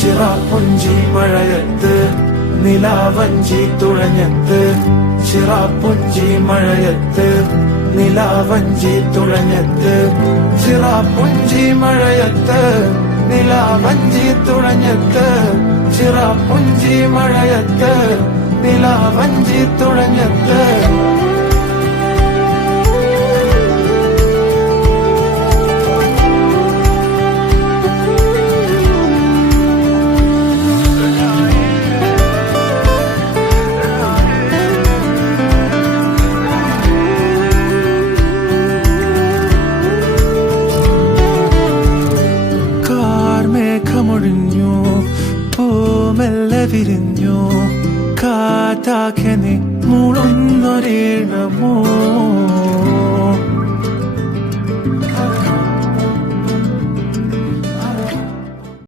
ചിറാപ്പുഞ്ചി മഴയത്ത് നിലാവഞ്ചി തുഴഞ്ഞത്ത് ചിറാപ്പുഞ്ചി മഴയത്ത് നിലാവഞ്ചി തുഴഞ്ഞത്ത് ചിറാപ്പുഞ്ചി മഴയത്ത് നിലാവഞ്ചി തുഴഞ്ഞത്ത് ചിറാപ്പുഞ്ചി മഴയത്ത് നിലാവഞ്ചി തുഴഞ്ഞത്ത് മേഘമൊഴിഞ്ഞു പൂമെല്ലെ വിരിഞ്ഞു കാറ്റാകെ നീ മൂളുന്നൊരീണമോ